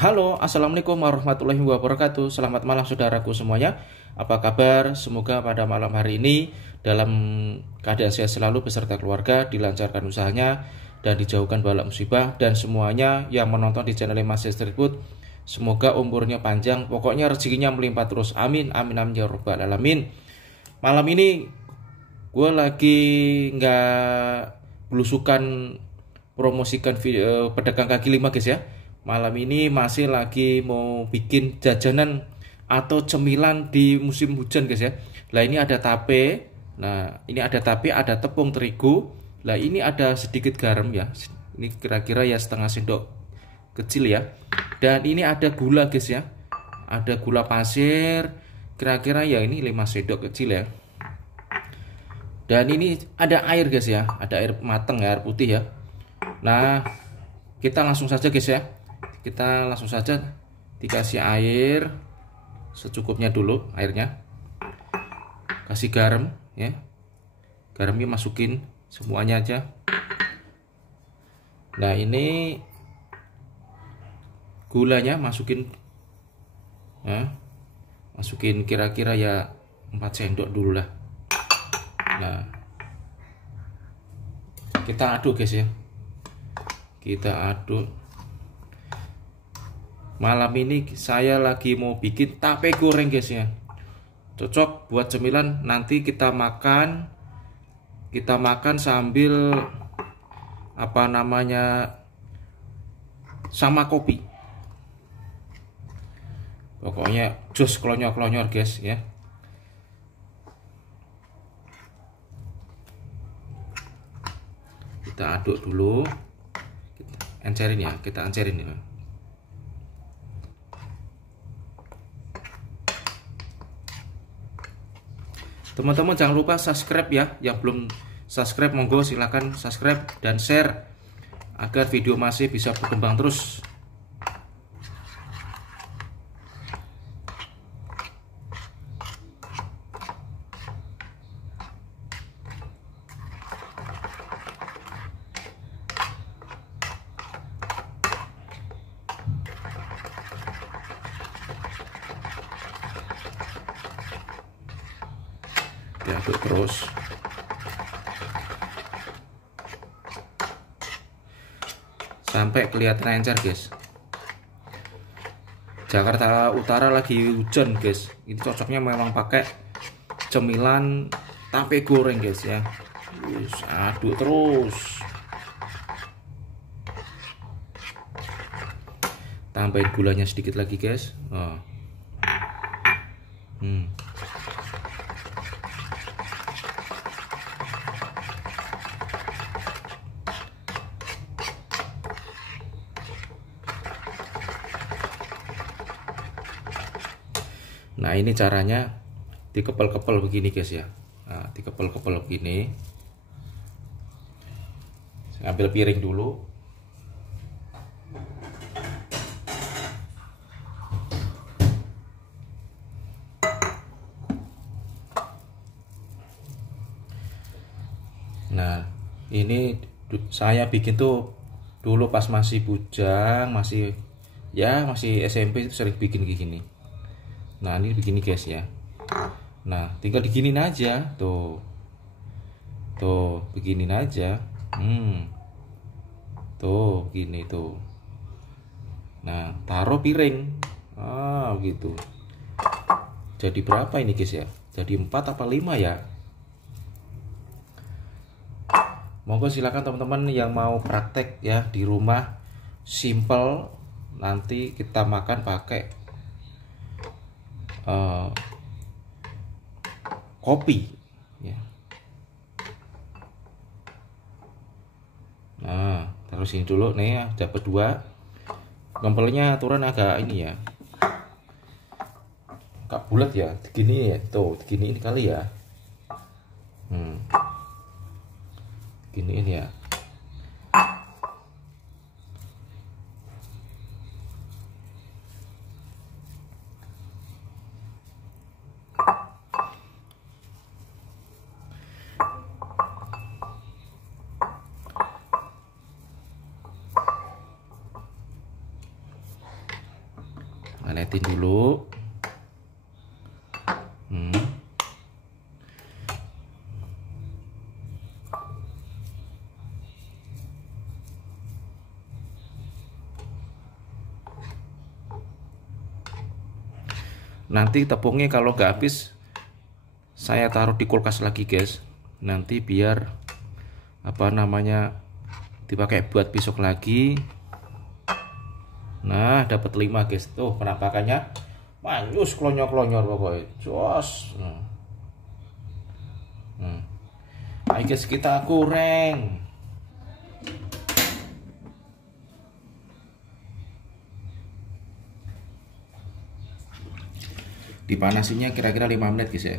Halo, assalamualaikum warahmatullahi wabarakatuh. Selamat malam saudaraku semuanya. Apa kabar? Semoga pada malam hari ini dalam keadaan sehat selalu beserta keluarga, dilancarkan usahanya dan dijauhkan bala musibah. Dan semuanya yang menonton di channel Mas Street Food, semoga umurnya panjang, pokoknya rezekinya melimpah terus. Amin, amin, amin ya robbal alamin. Malam ini gue lagi nggak belusukan promosikan video, pedagang kaki lima guys ya. Malam ini masih lagi mau bikin jajanan atau cemilan di musim hujan guys ya. Nah ini ada tape. Nah ini ada tape, ada tepung terigu. Nah ini ada sedikit garam ya. Ini kira-kira ya setengah sendok kecil ya. Dan ini ada gula guys ya. Ada gula pasir. Kira-kira ya ini 5 sendok kecil ya. Dan ini ada air guys ya. Ada air mateng ya, air putih ya. Nah kita langsung saja guys ya. Kita langsung saja dikasih air secukupnya dulu airnya. Kasih garam ya. Garamnya masukin semuanya aja. Nah, ini gulanya masukin ya. Masukin kira-kira ya 4 sendok dulu lah. Nah, kita aduk guys ya. Kita aduk. Malam ini saya lagi mau bikin tape goreng guys ya. Cocok buat cemilan nanti kita makan sambil apa namanya sama kopi. Pokoknya jos klonyor-klonyor guys ya. Kita aduk dulu. Kita encerin ya, kita encerin ya. Teman-teman jangan lupa subscribe ya. Yang belum subscribe monggo silahkan subscribe dan share agar video masih bisa berkembang terus. Diaduk terus sampai kelihatan encer guys. Jakarta Utara lagi hujan guys. Ini cocoknya memang pakai cemilan tape goreng guys ya. Aduk terus. Tambahin gulanya sedikit lagi guys. Nah ini caranya dikepel-kepel begini guys ya. Nah, dikepel-kepel begini. Saya ambil piring dulu. Nah ini saya bikin tuh dulu pas masih bujang, masih SMP itu sering bikin kayak gini. Nah ini begini guys ya. Nah tinggal diginin aja tuh beginin aja. Tuh gini tuh. Nah taruh piring gitu. Jadi berapa ini guys ya? Jadi 4 apa 5 ya? Monggo silakan teman-teman yang mau praktek ya di rumah, simple. Nanti kita makan pakai kopi ya. Nah terus ini dulu nih dapat 2. Gempelnya aturan agak ini ya, agak bulat ya, begini ya, tuh begini ini kali ya. Gini ini ya. Baletin dulu. Nanti tepungnya kalau nggak habis saya taruh di kulkas lagi guys, nanti biar apa namanya dipakai buat besok lagi. Nah dapat 5 guys, tuh penampakannya manyus klonyor-klonyor pokoknya jos. Ayo guys kita goreng. Dipanasinya kira-kira 5 menit guys ya.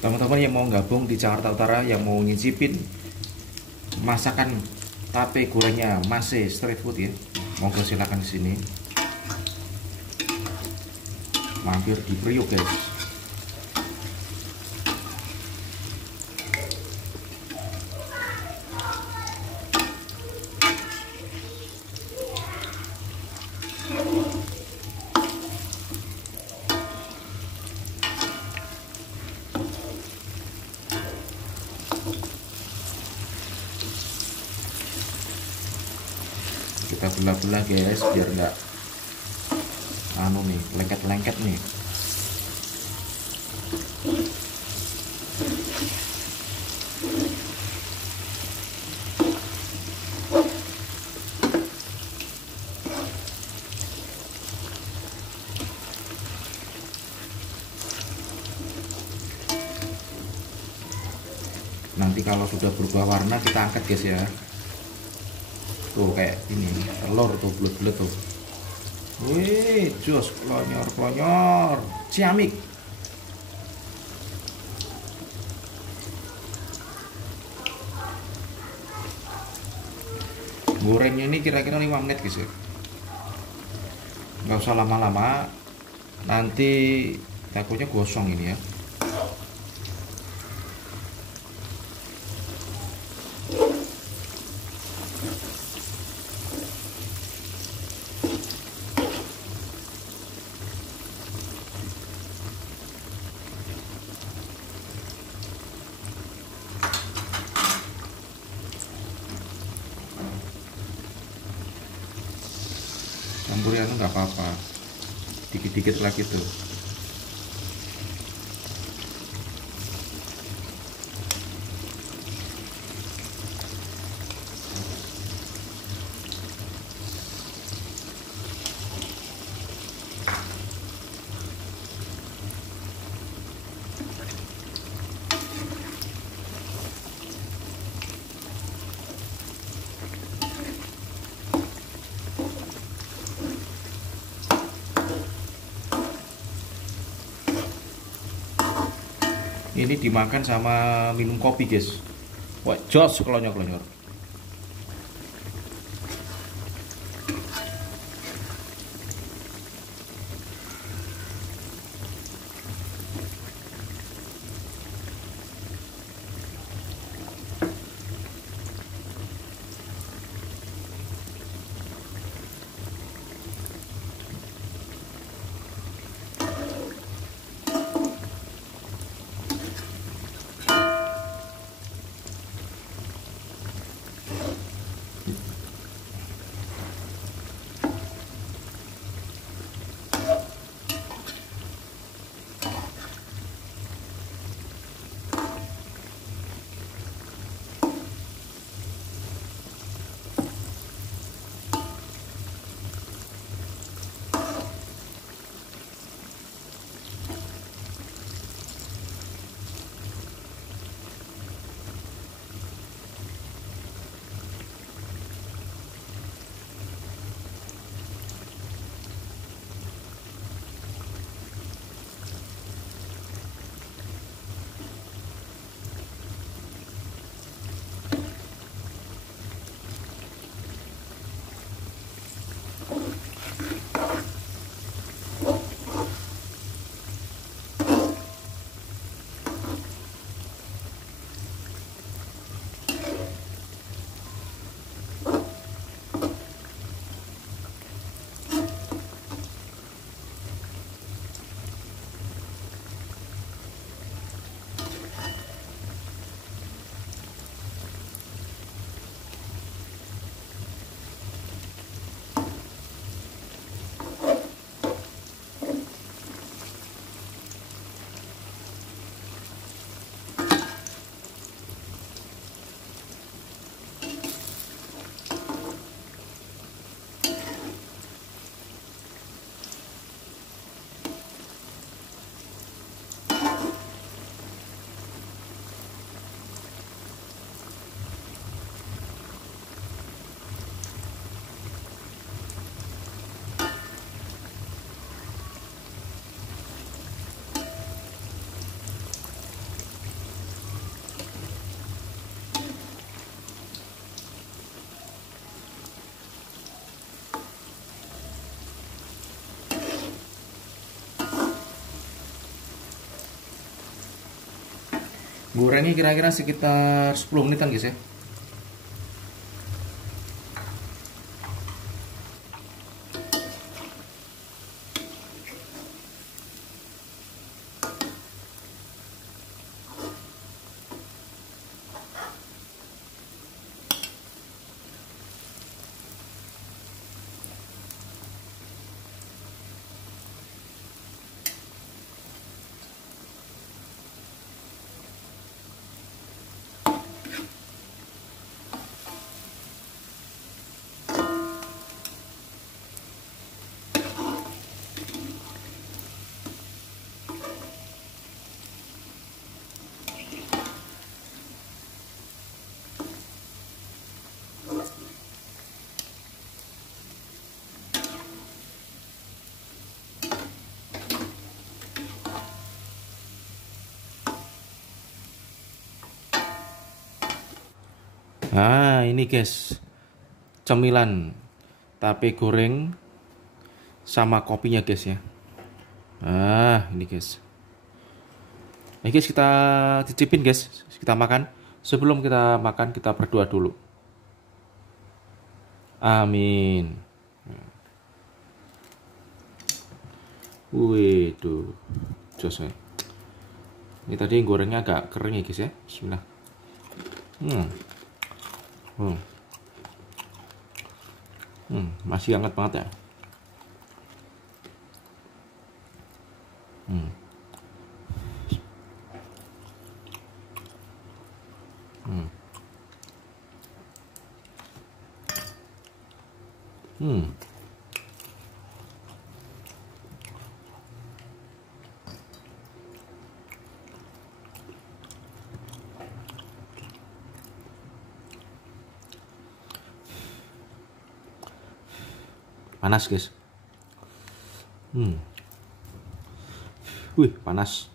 Teman-teman yang mau gabung di Jakarta Utara, yang mau nyicipin masakan tape gorengnya Mase Street Food ya, monggo silakan di sini. Mampir di Priok guys. Kita belah-belah guys biar nggak nih lengket-lengket nih. Nanti kalau sudah berubah warna kita angkat guys ya. Tuh kayak ini telur tuh bulat-bulat tuh. Wih, jos klonyor-klonyor, ciamik. Gorengnya ini kira-kira 5 menit guys ya. Nggak usah lama-lama, nanti takutnya gosong ini ya. Campur ya nggak apa-apa, dikit-dikit lagi tuh. Ini dimakan sama minum kopi guys. Wah jos kelonyor-kelonyor. Gorengnya kira-kira sekitar 10 menitan guys ya. Nah ini guys, cemilan tape goreng sama kopinya guys ya. Nah ini guys, kita cicipin guys, kita makan. Sebelum kita makan kita berdoa dulu. Amin. Wih tuh, jos ya. Ini tadi gorengnya agak kering ya guys ya. Bismillah. Masih hangat banget ya. Hmm. Hmm. Hmm. Panas guys. Wih panas.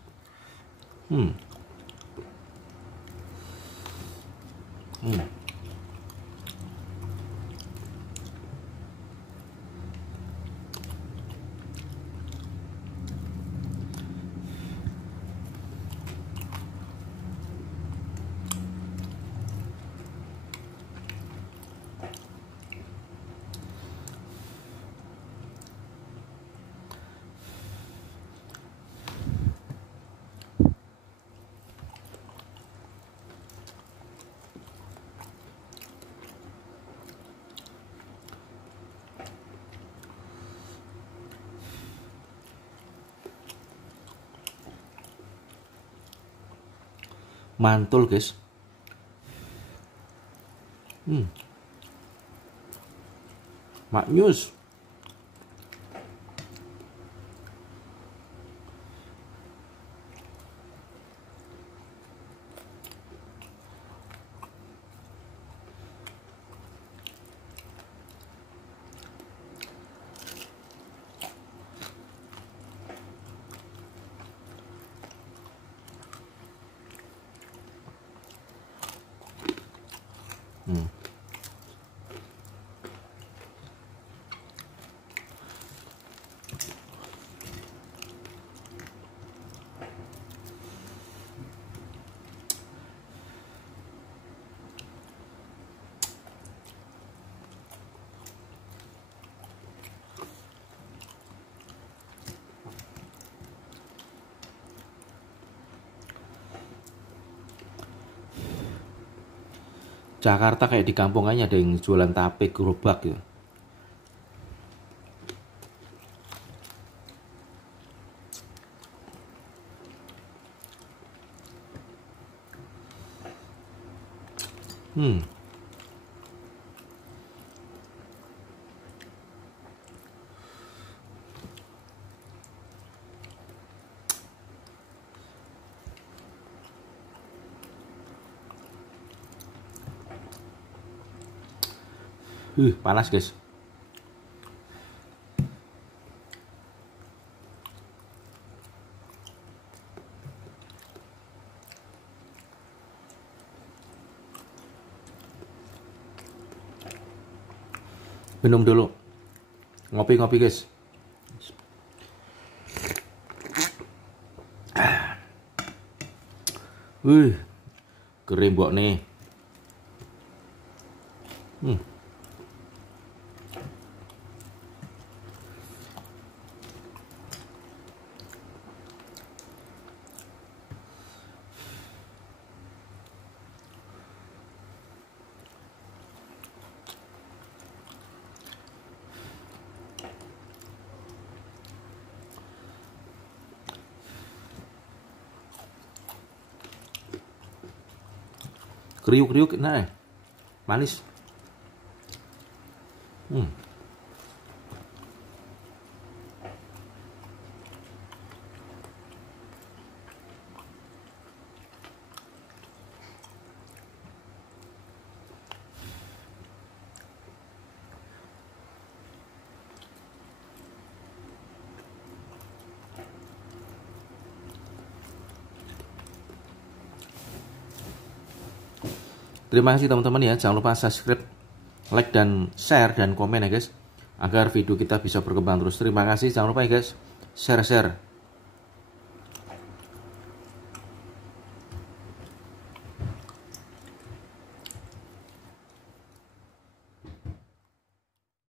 Mantul guys. Maknyus. Jakarta kayak di kampung aja ada yang jualan tape gerobak gitu. Panas guys. Minum dulu. Ngopi-ngopi guys. Gerembok nih. Kriuk-kriuk, nah, manis. Terima kasih teman-teman ya, jangan lupa subscribe, like, dan share, dan komen ya guys, agar video kita bisa berkembang terus. Terima kasih, jangan lupa ya guys, share-share.